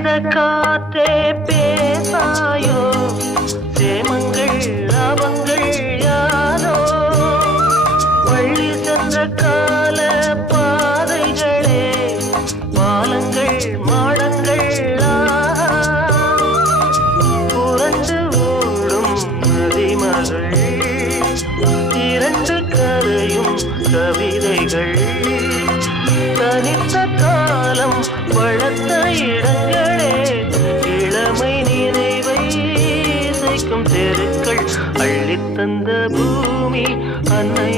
மனித காற்றே பேசாயோ சேமங்கள் லாபங்கள் யாரோ வழி சென்ற கால பாதைகளே பாலங்கள் மாடங்கள் புரண்டு ஓடும் நதிமகள் இரண்டு கரையும் கவிதைகள் தனித்த காலம் வளர்த்த இடங்களே இளமை நினைவை இசைக்கும் தெருக்கள் அள்ளித்தந்த பூமி அன்னை